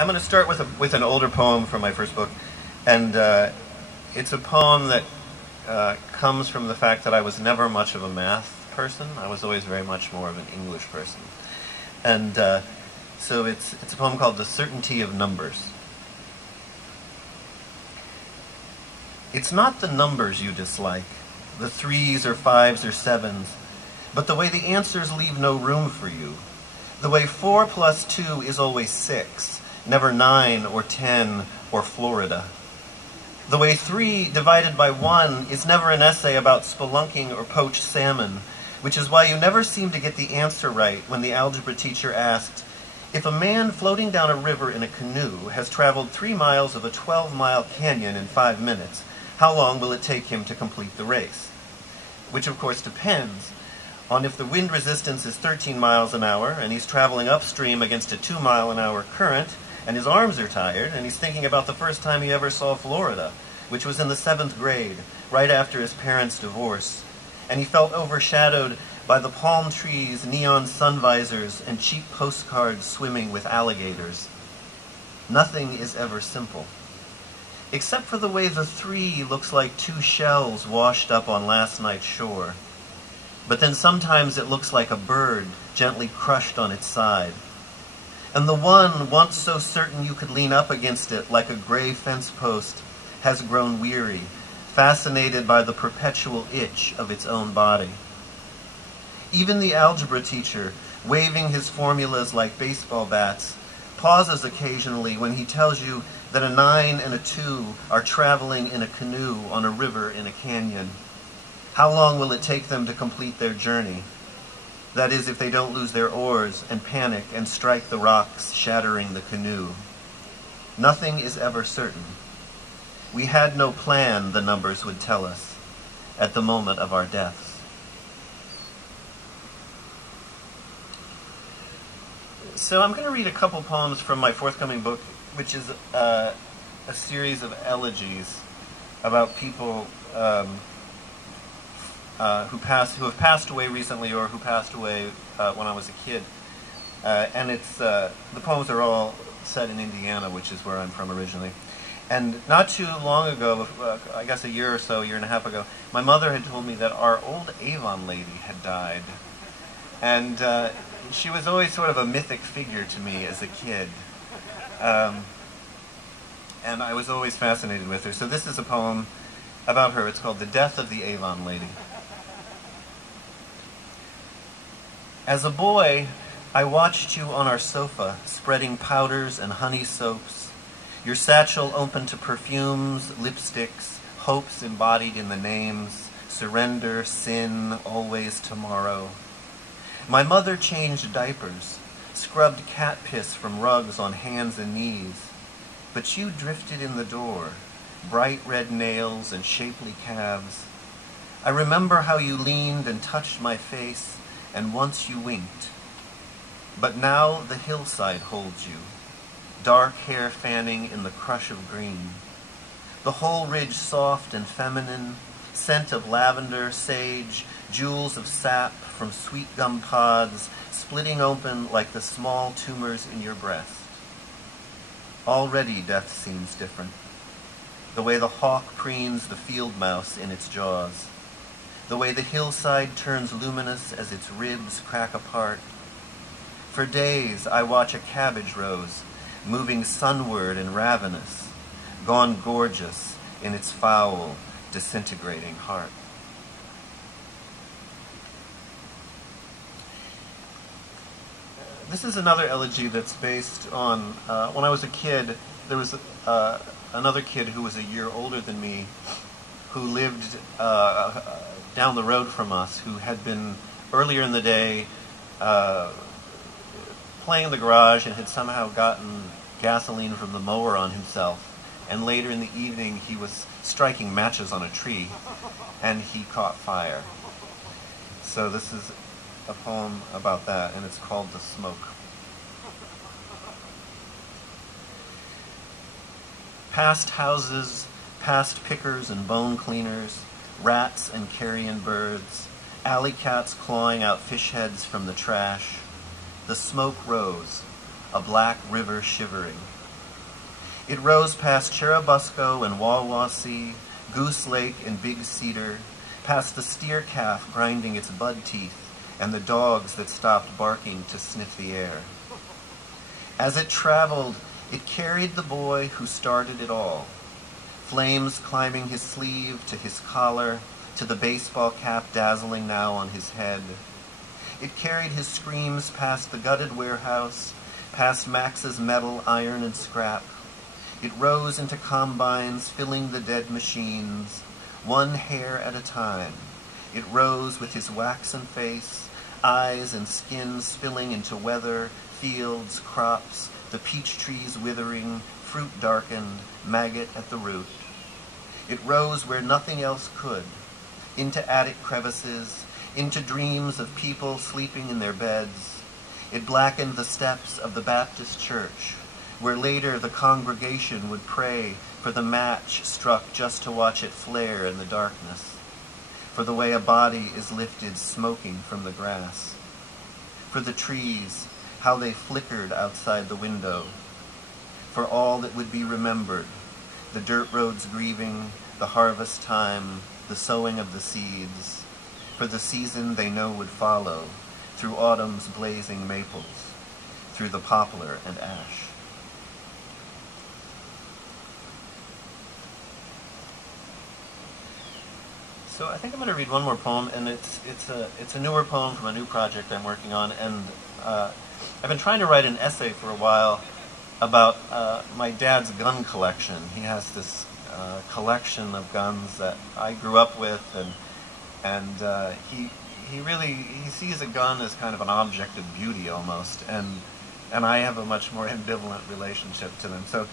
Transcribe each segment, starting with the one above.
I'm going to start with an older poem from my first book, and it's a poem that comes from the fact that I was never much of a math person. I was always very much more of an English person. And so it's a poem called The Certainty of Numbers. It's not the numbers you dislike, the 3s or 5s or 7s, but the way the answers leave no room for you. The way 4 plus 2 is always 6, never 9 or 10 or Florida. The way 3 divided by 1 is never an essay about spelunking or poached salmon, which is why you never seem to get the answer right when the algebra teacher asked, if a man floating down a river in a canoe has traveled 3 miles of a 12-mile canyon in 5 minutes, how long will it take him to complete the race? Which of course depends on if the wind resistance is 13 miles an hour and he's traveling upstream against a 2-mile-an-hour current and his arms are tired and he's thinking about the first time he ever saw Florida, which was in the 7th grade, right after his parents' divorce, and he felt overshadowed by the palm trees, neon sun visors, and cheap postcards swimming with alligators. Nothing is ever simple, except for the way the 3 looks like 2 shells washed up on last night's shore. But then sometimes it looks like a bird gently crushed on its side. And the 1, once so certain you could lean up against it like a gray fence post, has grown weary, fascinated by the perpetual itch of its own body. Even the algebra teacher, waving his formulas like baseball bats, pauses occasionally when he tells you that a 9 and a 2 are traveling in a canoe on a river in a canyon. How long will it take them to complete their journey? That is, if they don't lose their oars and panic and strike the rocks, shattering the canoe. Nothing is ever certain. We had no plan, the numbers would tell us, at the moment of our deaths. So I'm going to read a couple poems from my forthcoming book, which is a series of elegies about people who have passed away recently or who passed away when I was a kid. And the poems are all set in Indiana, which is where I'm from originally. And not too long ago, I guess a year or so, year and a half ago, my mother had told me that our old Avon lady had died. And she was always sort of a mythic figure to me as a kid. And I was always fascinated with her. So this is a poem about her. It's called The Death of the Avon Lady. As a boy, I watched you on our sofa, spreading powders and honey soaps, your satchel open to perfumes, lipsticks, hopes embodied in the names, surrender, sin, always tomorrow. My mother changed diapers, scrubbed cat piss from rugs on hands and knees, but you drifted in the door, bright red nails and shapely calves. I remember how you leaned and touched my face, and once you winked. But now the hillside holds you, dark hair fanning in the crush of green. The whole ridge soft and feminine, scent of lavender, sage, jewels of sap from sweet gum pods splitting open like the small tumors in your breast. Already death seems different. The way the hawk preens the field mouse in its jaws. The way the hillside turns luminous as its ribs crack apart. For days I watch a cabbage rose, moving sunward and ravenous, gone gorgeous in its foul, disintegrating heart. This is another elegy that's based on, when I was a kid, there was another kid who was a year older than me who lived down the road from us, who had been earlier in the day playing in the garage and had somehow gotten gasoline from the mower on himself. And later in the evening he was striking matches on a tree and he caught fire. So this is a poem about that, and it's called The Smoke. Past houses, past pickers and bone cleaners, rats and carrion birds, alley cats clawing out fish heads from the trash. The smoke rose, a black river shivering, It rose past Cherubusco and Wawasee, Goose Lake and Big Cedar, past the steer calf grinding its bud teeth and the dogs that stopped barking to sniff the air. As it traveled, it carried the boy who started it all, flames climbing his sleeve to his collar, to the baseball cap dazzling now on his head. It carried his screams past the gutted warehouse, past Max's metal, iron, and scrap. It rose into combines filling the dead machines, one hair at a time. It rose with his waxen face, eyes and skin spilling into weather, fields, crops, the peach trees withering, fruit darkened, maggot at the root. It rose where nothing else could, into attic crevices, into dreams of people sleeping in their beds. It blackened the steps of the Baptist church, where later the congregation would pray for the match struck just to watch it flare in the darkness, for the way a body is lifted smoking from the grass, for the trees, how they flickered outside the window, for all that would be remembered, the dirt roads grieving, the harvest time, the sowing of the seeds, for the season they know would follow, through autumn's blazing maples, through the poplar and ash. So I think I'm going to read one more poem, and it's a newer poem from a new project I'm working on, and I've been trying to write an essay for a while about my dad's gun collection. He has this collection of guns that I grew up with, and he sees a gun as kind of an object of beauty almost, and I have a much more ambivalent relationship to them. So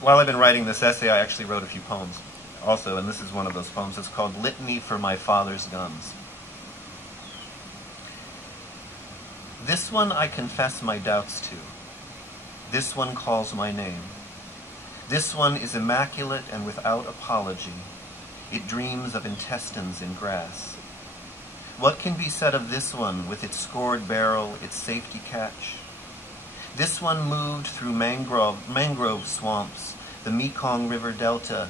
while I've been writing this essay, I actually wrote a few poems also, and this is one of those poems. It's called Litany for My Father's Guns. This one I confess my doubts to. This one calls my name. This one is immaculate and without apology. It dreams of intestines in grass. What can be said of this one with its scored barrel, its safety catch? This one moved through mangrove swamps, the Mekong River Delta.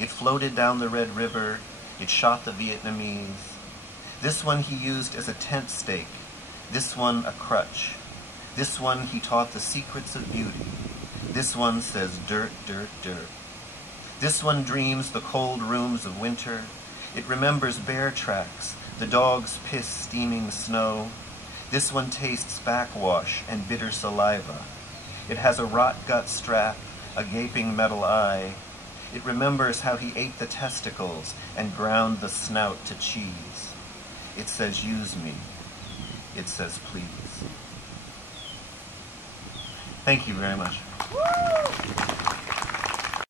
It floated down the Red River. It shot the Vietnamese. This one he used as a tent stake. This one a crutch. This one he taught the secrets of beauty. This one says dirt, dirt, dirt. This one dreams the cold rooms of winter. It remembers bear tracks, the dog's piss steaming snow. This one tastes backwash and bitter saliva. It has a rot gut strap, a gaping metal eye. It remembers how he ate the testicles and ground the snout to cheese. It says, use me. It says, please. Thank you very much.